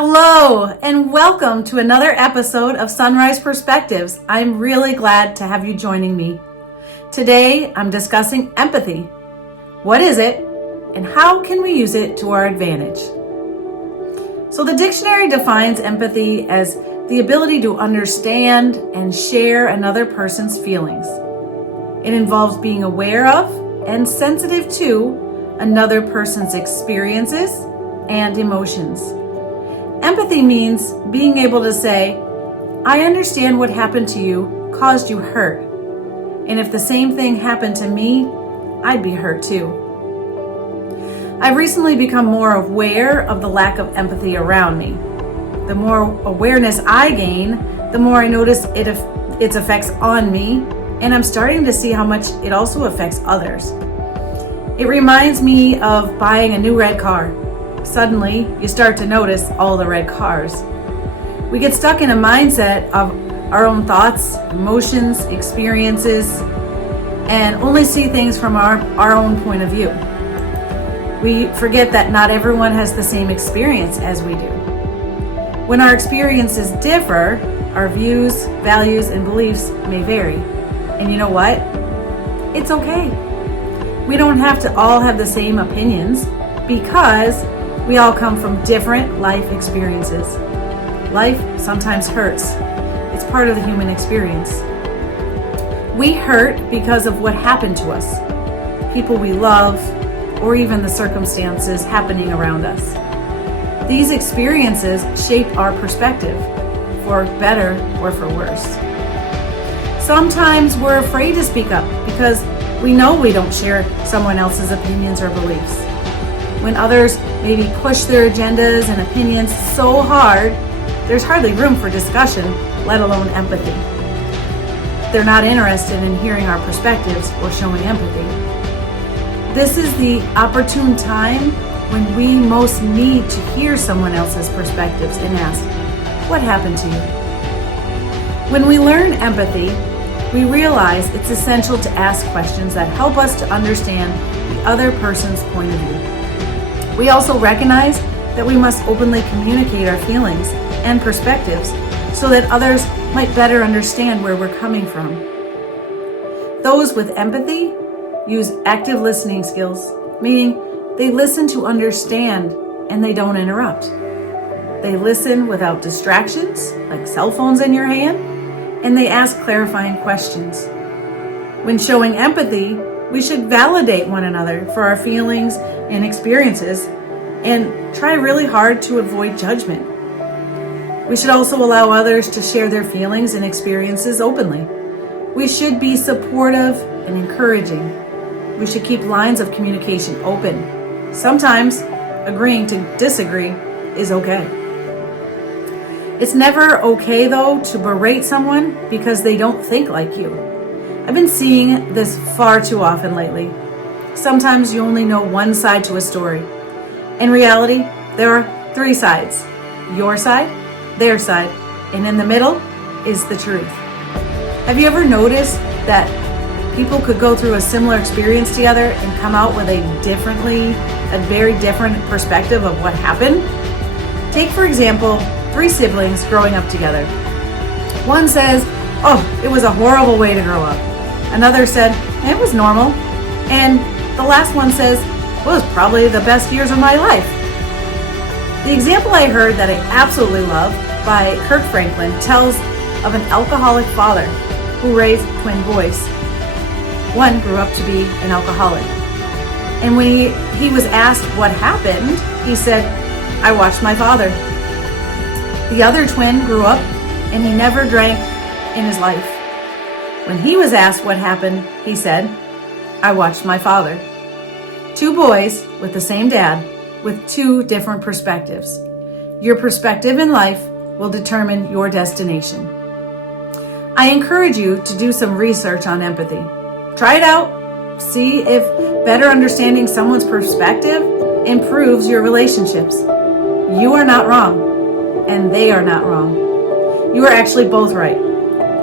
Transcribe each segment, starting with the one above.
Hello, and welcome to another episode of Sunrise Perspectives. I'm really glad to have you joining me. Today, I'm discussing empathy. What is it, and how can we use it to our advantage? So the dictionary defines empathy as the ability to understand and share another person's feelings. It involves being aware of and sensitive to another person's experiences and emotions. Empathy means being able to say, I understand what happened to you caused you hurt. And if the same thing happened to me, I'd be hurt too. I've recently become more aware of the lack of empathy around me. The more awareness I gain, the more I notice its effects on me, and I'm starting to see how much it also affects others. It reminds me of buying a new red car. Suddenly, you start to notice all the red cars. We get stuck in a mindset of our own thoughts, emotions, experiences, and only see things from our own point of view. We forget that not everyone has the same experience as we do. When our experiences differ, our views, values, and beliefs may vary. And you know what? It's okay. We don't have to all have the same opinions because we all come from different life experiences. Life sometimes hurts. It's part of the human experience. We hurt because of what happened to us, people we love, or even the circumstances happening around us. These experiences shape our perspective, for better or for worse. Sometimes we're afraid to speak up because we know we don't share someone else's opinions or beliefs. When others maybe push their agendas and opinions so hard, there's hardly room for discussion, let alone empathy. They're not interested in hearing our perspectives or showing empathy. This is the opportune time when we most need to hear someone else's perspectives and ask, what happened to you? When we learn empathy, we realize it's essential to ask questions that help us to understand the other person's point of view. We also recognize that we must openly communicate our feelings and perspectives so that others might better understand where we're coming from. Those with empathy use active listening skills, meaning they listen to understand and they don't interrupt. They listen without distractions, like cell phones in your hand, and they ask clarifying questions. When showing empathy, we should validate one another for our feelings and experiences and try really hard to avoid judgment. We should also allow others to share their feelings and experiences openly. We should be supportive and encouraging. We should keep lines of communication open. Sometimes agreeing to disagree is okay. It's never okay, though, to berate someone because they don't think like you. I've been seeing this far too often lately. Sometimes you only know one side to a story. In reality, there are three sides. Your side, their side, and in the middle is the truth. Have you ever noticed that people could go through a similar experience together and come out with a very different perspective of what happened? Take, for example, three siblings growing up together. One says, oh, it was a horrible way to grow up. Another said, it was normal. And the last one says, well, it was probably the best years of my life. The example I heard that I absolutely love by Kirk Franklin tells of an alcoholic father who raised twin boys. One grew up to be an alcoholic. And when he was asked what happened, he said, I watched my father. The other twin grew up and he never drank in his life. When he was asked what happened, he said, I watched my father. Two boys with the same dad, with two different perspectives. Your perspective in life will determine your destination. I encourage you to do some research on empathy. Try it out. See if better understanding someone's perspective improves your relationships. You are not wrong, and they are not wrong. You are actually both right,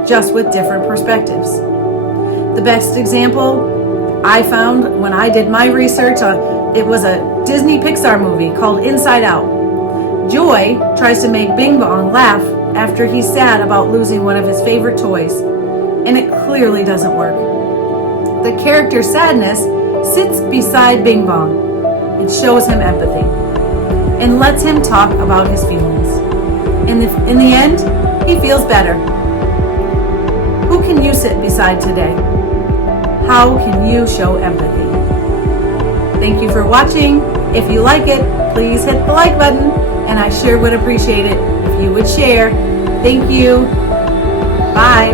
just with different perspectives. The best example I found when I did my research, it was a Disney Pixar movie called Inside Out. Joy tries to make Bing Bong laugh after he's sad about losing one of his favorite toys, and it clearly doesn't work. The character Sadness sits beside Bing Bong. It shows him empathy and lets him talk about his feelings. In the end, he feels better. Who can you sit beside today? How can you show empathy? Thank you for watching. If you like it, please hit the like button, and I sure would appreciate it if you would share. Thank you. Bye.